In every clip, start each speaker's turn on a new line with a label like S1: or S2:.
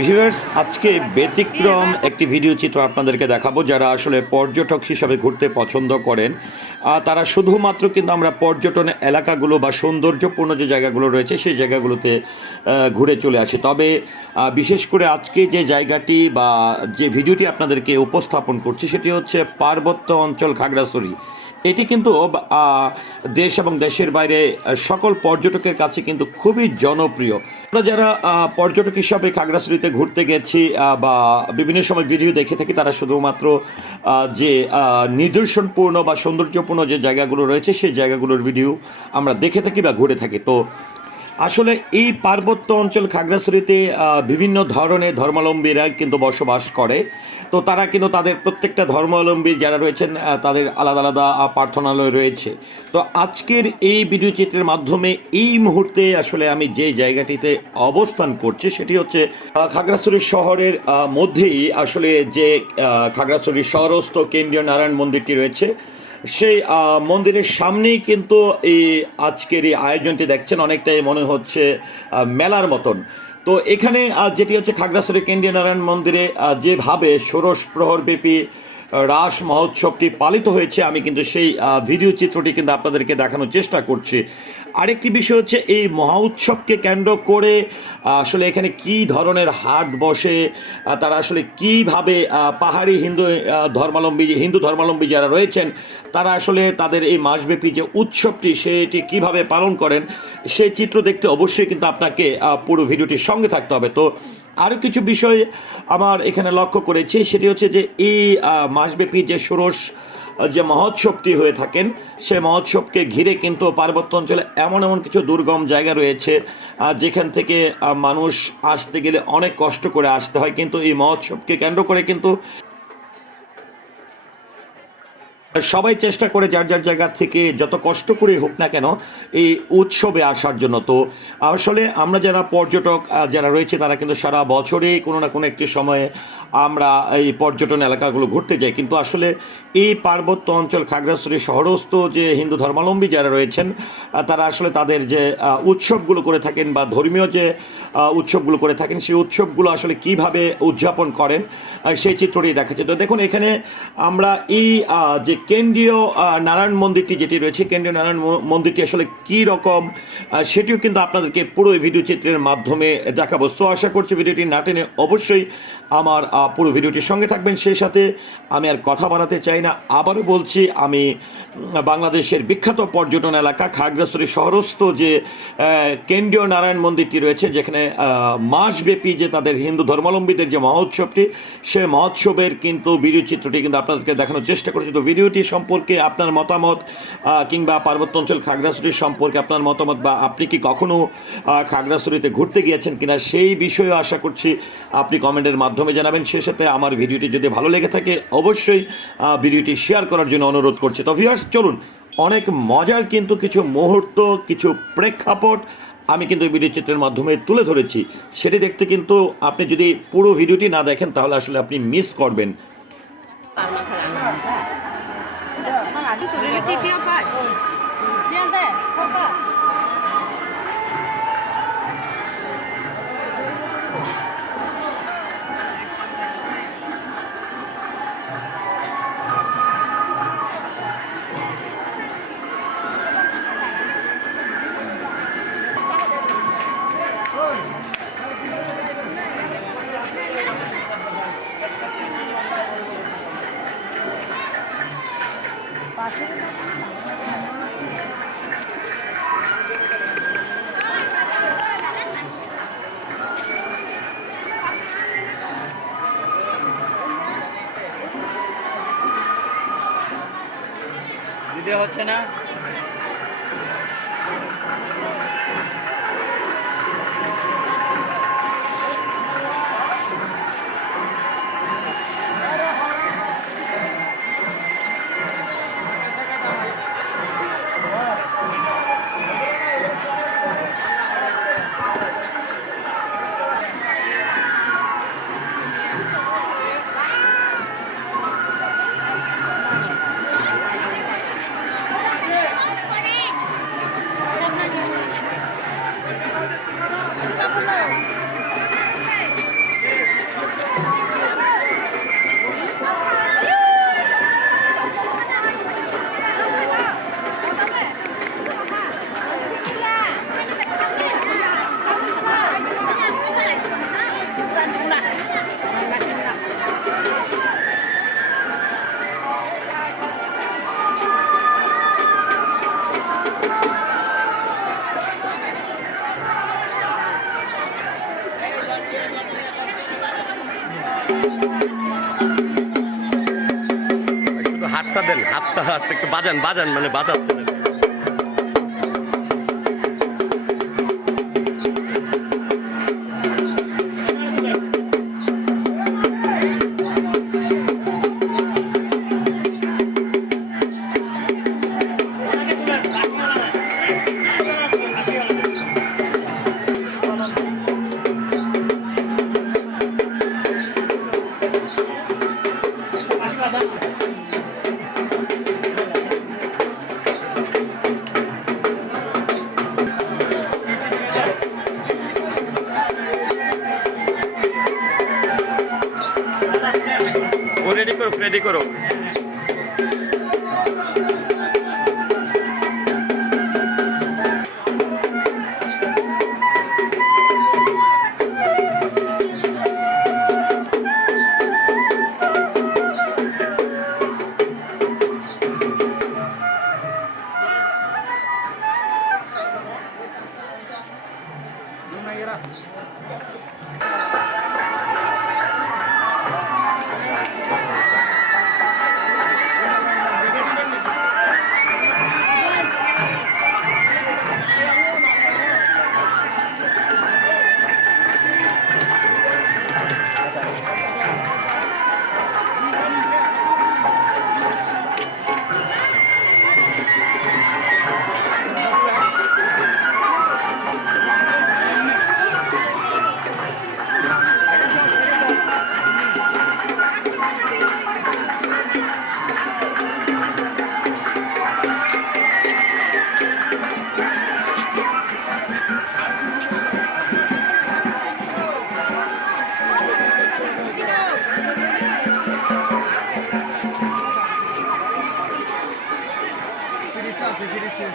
S1: Viewers আজকে ব্যতিক্রম একটি ভিডিও চিত্র আপনাদেরকে দেখাবো যারা আসলে পর্যটক হিসাবে ঘুরতে পছন্দ করেন। তারা শুধুমাত্র কিন্তু আমরা পর্যটন এলাকাগুলো বা সৌন্দর্যপূর্ণ যে জায়গাগুলো রয়েছে, সেই জায়গাগুলোতে ঘুরে চলে আসি। তবে বিশেষ করে আজকে যে জায়গাটি বা যে ভিডিওটি আপনাদেরকে উপস্থাপন করছি, সেটি হচ্ছে পার্বত্য অঞ্চল খাগড়াছড়ি। এটি কিন্তু দেশ এবং দেশের বাইরে সকল পর্যটকের কাছে কিন্তু খুবই জনপ্রিয়। আমরা যারা পর্যটক হিসাবে খাগড়াছড়িতে ঘুরতে গেছি বা বিভিন্ন সময় ভিডিও দেখে থাকি, তারা শুধুমাত্র যে নিদর্শনপূর্ণ বা সৌন্দর্যপূর্ণ যে জায়গাগুলো রয়েছে, সেই জায়গাগুলোর ভিডিও আমরা দেখে থাকি বা ঘুরে থাকি। তো আসলে এই পার্বত্য অঞ্চল খাগড়াছড়িতে বিভিন্ন ধরনের ধর্মাবলম্বীরা কিন্তু বসবাস করে। তো তারা কিন্তু তাদের প্রত্যেকটা ধর্মাবলম্বী যারা রয়েছেন তাদের আলাদা আলাদা প্রার্থনালয় রয়েছে। তো আজকের এই ভিডিও চিত্রের মাধ্যমে এই মুহূর্তে আসলে আমি যে জায়গাটিতে অবস্থান করছি, সেটি হচ্ছে খাগড়াছড়ি শহরের মধ্যেই আসলে যে খাগড়াছড়ি শহরস্থ কেন্দ্রীয় নারায়ণ মন্দিরটি রয়েছে সেই মন্দিরের সামনেই কিন্তু এই আজকের এই আয়োজনটি দেখছেন, অনেকটাই মনে হচ্ছে মেলার মতন। তো এখানে যেটি হচ্ছে খাগড়াছড়ি কেন্দ্রীয় নারায়ণ মন্দিরে যেভাবে ষোড়শ প্রহরব্যাপী রাস মহোৎসবটি পালিত হয়েছে, আমি কিন্তু সেই ভিডিও চিত্রটি কিন্তু আপনাদেরকে দেখানোর চেষ্টা করছি। আরেকটি বিষয় হচ্ছে এই মহা উৎসবকে কেন্দ্র করে আসলে এখানে কি ধরনের হাট বসে তারা আসলে কীভাবে পাহাড়ি হিন্দু ধর্মাবলম্বী হিন্দু ধর্মাবলম্বী যারা রয়েছেন, তারা আসলে তাদের এই মাসব্যাপী যে উৎসবটি, সেটি কীভাবে পালন করেন সেই চিত্র দেখতে অবশ্যই কিন্তু আপনাকে পুরো ভিডিওটির সঙ্গে থাকতে হবে। তো আরও কিছু বিষয় আমার এখানে লক্ষ্য করেছি, সেটি হচ্ছে যে এই মাসব্যাপী যে ষোড়শ যে মহোৎসবটি হয়ে থাকেন, সে মহোৎসবকে ঘিরে কিন্তু পার্বত্য অঞ্চলে এমন এমন কিছু দুর্গম জায়গা রয়েছে যেখান থেকে মানুষ আসতে গেলে অনেক কষ্ট করে আসতে হয়। কিন্তু এই মহোৎসবকে কেন্দ্র করে কিন্তু সবাই চেষ্টা করে যার যার জায়গা থেকে যত কষ্ট করে হোক না কেন এই উৎসবে আসার জন্য। তো আসলে আমরা যারা পর্যটক যারা রয়েছে তারা কিন্তু সারা বছরেই কোনো না কোনো একটি সময়ে আমরা এই পর্যটন এলাকাগুলো ঘুরতে যাই। কিন্তু আসলে এই পার্বত্য অঞ্চল, খাগড়াছড়ি শহরস্থ যে হিন্দু ধর্মাবলম্বী যারা রয়েছেন তারা আসলে তাদের যে উৎসবগুলো করে থাকেন বা ধর্মীয় যে উৎসবগুলো করে থাকেন। সেই উৎসবগুলো আসলে কীভাবে উদযাপন করেন সেই চিত্রটি দেখাচ্ছে। তো দেখুন, এখানে আমরা এই যে কেন্দ্রীয় নারায়ণ মন্দিরটি যেটি রয়েছে, কেন্দ্রীয় নারায়ণ মন্দিরটি আসলে কী রকম সেটিও কিন্তু আপনাদেরকে পুরো ভিডিও চিত্রের মাধ্যমে দেখাবো। সো আশা করছি ভিডিওটি না টেনে অবশ্যই আমার পুরো ভিডিওটির সঙ্গে থাকবেন। সেই সাথে আমি আর কথা বাড়াতে চাই না। আবারও বলছি, আমি বাংলাদেশের বিখ্যাত পর্যটন এলাকা খাগড়াছড়ি শহরস্থ যে কেন্দ্রীয় নারায়ণ মন্দিরটি রয়েছে, যেখানে মাসব্যাপী যে তাদের হিন্দু ধর্মাবলম্বীদের যে মহোৎসবটি সে মহোৎসবের কিন্তু ভিডিও চিত্রটি কিন্তু আপনাদেরকে দেখানোর চেষ্টা করেছি। তো ভিডিওটি সম্পর্কে আপনার মতামত কিংবা পার্বত্য অঞ্চল খাগড়াছড়ি সম্পর্কে আপনার মতামত বা আপনি কি কখনো আহ, খাগড়াছড়িতে ঘুরতে গিয়েছেন কিনা সেই বিষয়ে আশা করছি আপনি কমেন্টের মাধ্যমে জানাবেন। সে সাথে আমার ভিডিওটি যদি ভালো লেগে থাকে অবশ্যই ভিডিওটি শেয়ার করার জন্য অনুরোধ করছি। তো ভিউয়ার্স চলুন অনেক মজার কিন্তু কিছু মুহূর্ত কিছু প্রেক্ষাপট আমি কিন্তু এই ভিডিও চিত্রের মাধ্যমে তুলে ধরেছি। সেটি দেখতে কিন্তু আপনি যদি পুরো ভিডিওটি না দেখেন, তাহলে আসলে আপনি মিস করবেন।
S2: দিতে হচ্ছে না?
S3: হাতটা দেন হাতটা হাতটা একটু বাজান বাজান মানে বাজাচ্ছেন রেডি করো রেডি করো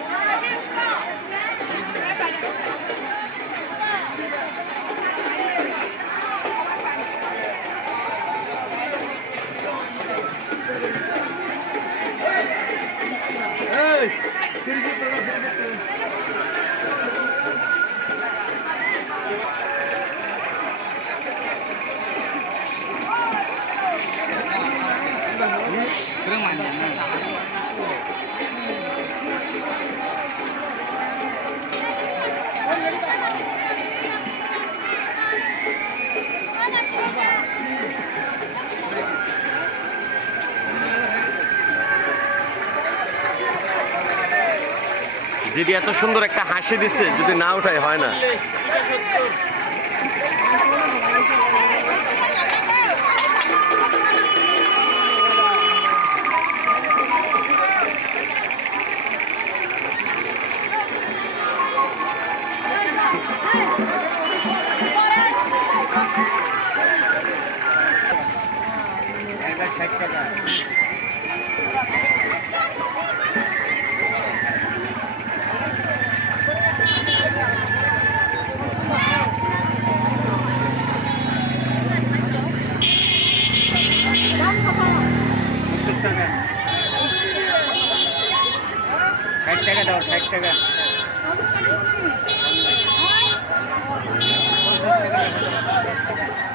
S3: দিদি এত সুন্দর একটা হাসি দিচ্ছে যদি না উঠায় হয় না।
S2: টাকা ষাট টাকা দাও ষাট টাকা Thank you.